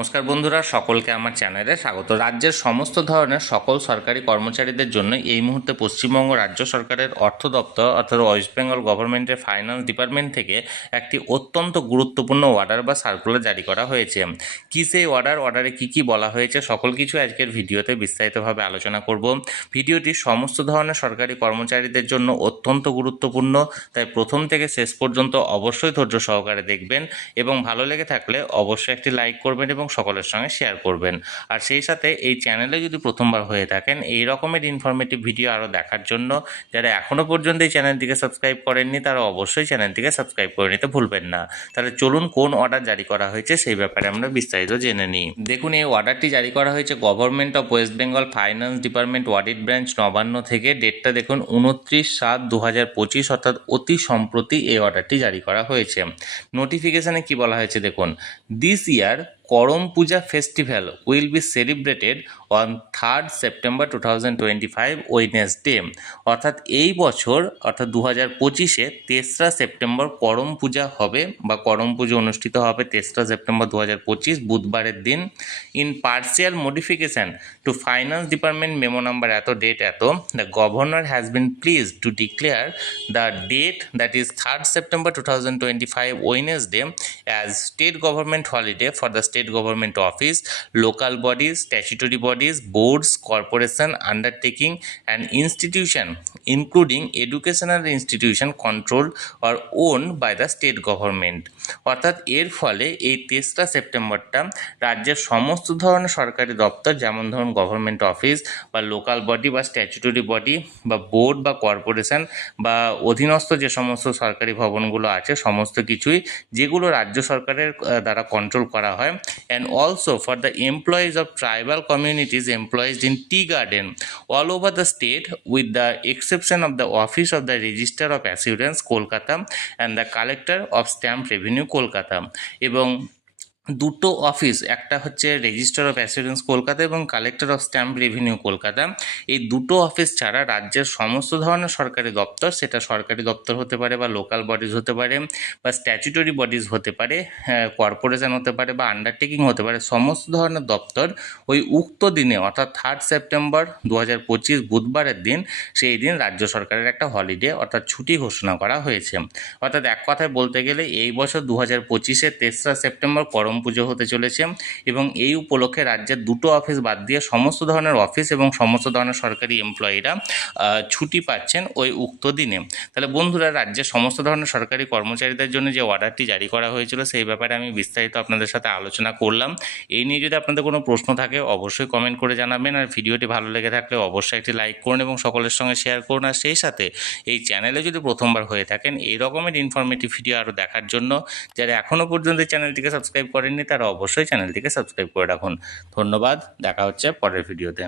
নমস্কার বন্ধুরা, সকলকে আমার চ্যানেলে স্বাগত। রাজ্যের সমস্ত ধরনের সকল সরকারি কর্মচারীদের জন্য এই মুহূর্তে পশ্চিমবঙ্গ রাজ্য সরকারের অর্থ দপ্তর অর্থাৎ ওয়েস্ট বেঙ্গল গভর্নমেন্টের ফাইন্যান্স ডিপার্টমেন্ট থেকে একটি অত্যন্ত গুরুত্বপূর্ণ অর্ডার বা সার্কুলার জারি করা হয়েছে। কী সেই অর্ডার অর্ডারে কী কী বলা হয়েছে, সকল কিছু আজকের ভিডিওতে বিস্তারিতভাবে আলোচনা করব। ভিডিওটি সমস্ত ধরনের সরকারি কর্মচারীদের জন্য অত্যন্ত গুরুত্বপূর্ণ। তাই প্রথম থেকে শেষ পর্যন্ত অবশ্যই ধৈর্য সহকারে দেখবেন এবং ভালো লেগে থাকলে অবশ্যই একটি লাইক করবেন এবং সকলের সঙ্গে শেয়ার করবেন। আর সেই সাথে এই চ্যানেলে যদি প্রথমবার হয়ে থাকেন, এই রকমের ইনফরমেটিভ ভিডিও আরও দেখার জন্য যারা এখনও পর্যন্ত এই চ্যানেলটিকে সাবস্ক্রাইব করেননি, তারা অবশ্যই চ্যানেলটিকে সাবস্ক্রাইব করে নিতে ভুলবেন না। তাহলে চলুন কোন অর্ডার জারি করা হয়েছে সেই ব্যাপারে আমরা বিস্তারিত জেনে নিই। দেখুন, এই অর্ডারটি জারি করা হয়েছে government of West Bengal finance department audit branch Nabanna থেকে। ডেটটা দেখুন, উনত্রিশ সাত দু হাজার পঁচিশ, অর্থাৎ অতি সম্প্রতি এই অর্ডারটি জারি করা হয়েছে। নোটিফিকেশানে কি বলা হয়েছে দেখুন this year Karam Puja festival will be celebrated on third September two thousand twenty five অর্থাৎ এই বছর, অর্থাৎ দু হাজার পঁচিশে তেসরা সেপ্টেম্বর করম পূজা হবে বা করম পুজো অনুষ্ঠিত হবে তেসরা সেপ্টেম্বর দু হাজার পঁচিশ, বুধবারের দিন। In partial modification to finance department memo number এত ডেট এত the governor has been please to declare the date that is third September two thousand twenty five Wednesday as state government holiday for the state government office local bodies, statutory bodies, boards, corporation, undertaking, and institution, including educational institution control or own by the state government অর্থাৎ এর ফলে এই তেসরা সেপ্টেম্বরটা রাজ্যের সমস্ত ধরনের সরকারি দপ্তর, যেমন ধরুন গভর্নমেন্ট অফিস বা লোকাল বডি বা স্ট্যাচুটরি বডি বা বোর্ড বা কর্পোরেশন বা অধীনস্থ যে সমস্ত সরকারি ভবনগুলো আছে, সমস্ত কিছুই যেগুলো রাজ্য সরকারের দ্বারা কন্ট্রোল করা হয়। And also for the employees of tribal communities employees in tea garden all over the state with the except exception of the office of the register of assurance kolkata and the collector of stamp revenue kolkata এবং দুটো office একটা হচ্ছে register of অ্যাসিডেন্স Kolkata এবং collector of stamp revenue Kolkata. এই দুটো office ছাড়া রাজ্যের সমস্ত ধরনের সরকারি দপ্তর, সেটা সরকারি দপ্তর হতে পারে বা লোকাল বডিজ হতে পারে বা স্ট্যাচুটরি বডিজ হতে পারে কর্পোরেশন হতে পারে বা আন্ডারটেকিং হতে পারে, সমস্ত ধরনের দপ্তর ওই উক্ত দিনে, অর্থাৎ থার্ড সেপ্টেম্বর দু হাজার পঁচিশ বুধবারের দিন, সেই দিন রাজ্য সরকারের একটা হলিডে অর্থাৎ ছুটি ঘোষণা করা হয়েছে। অর্থাৎ এক কথায় বলতে গেলে এই বছর দু হাজার পঁচিশে তেসরা সেপ্টেম্বর করম পুজো হতে চলেছে এবং এই উপলক্ষে রাজ্যের দুটো অফিস বাদ দিয়ে সমস্ত ধরনের অফিস এবং সমস্ত ধরনের সরকারি এমপ্লয়িরা ছুটি পাচ্ছেন ওই উক্ত দিনে। তাহলে বন্ধুরা, রাজ্যের সমস্ত ধরনের সরকারি কর্মচারীদের জন্য যে অর্ডারটি জারি করা হয়েছিল সেই ব্যাপারে আমি বিস্তারিত আপনাদের সাথে আলোচনা করলাম। এই নিয়ে যদি আপনাদের কোনো প্রশ্ন থাকে, অবশ্যই কমেন্ট করে জানাবেন। আর ভিডিওটি ভালো লেগে থাকলে অবশ্যই একটি লাইক করুন এবং সকলের সঙ্গে শেয়ার করুন। আর সেই সাথে এই চ্যানেলে যদি প্রথমবার হয়ে থাকেন, এই রকমের ইনফরমেটিভ ভিডিও আরও দেখার জন্য, যারা এখনও পর্যন্ত চ্যানেলটিকে সাবস্ক্রাইব করেননি তারা অবশ্যই চ্যানেলটিকে সাবস্ক্রাইব করে রাখুন। ধন্যবাদ দেখা হচ্ছে পরের ভিডিওতে।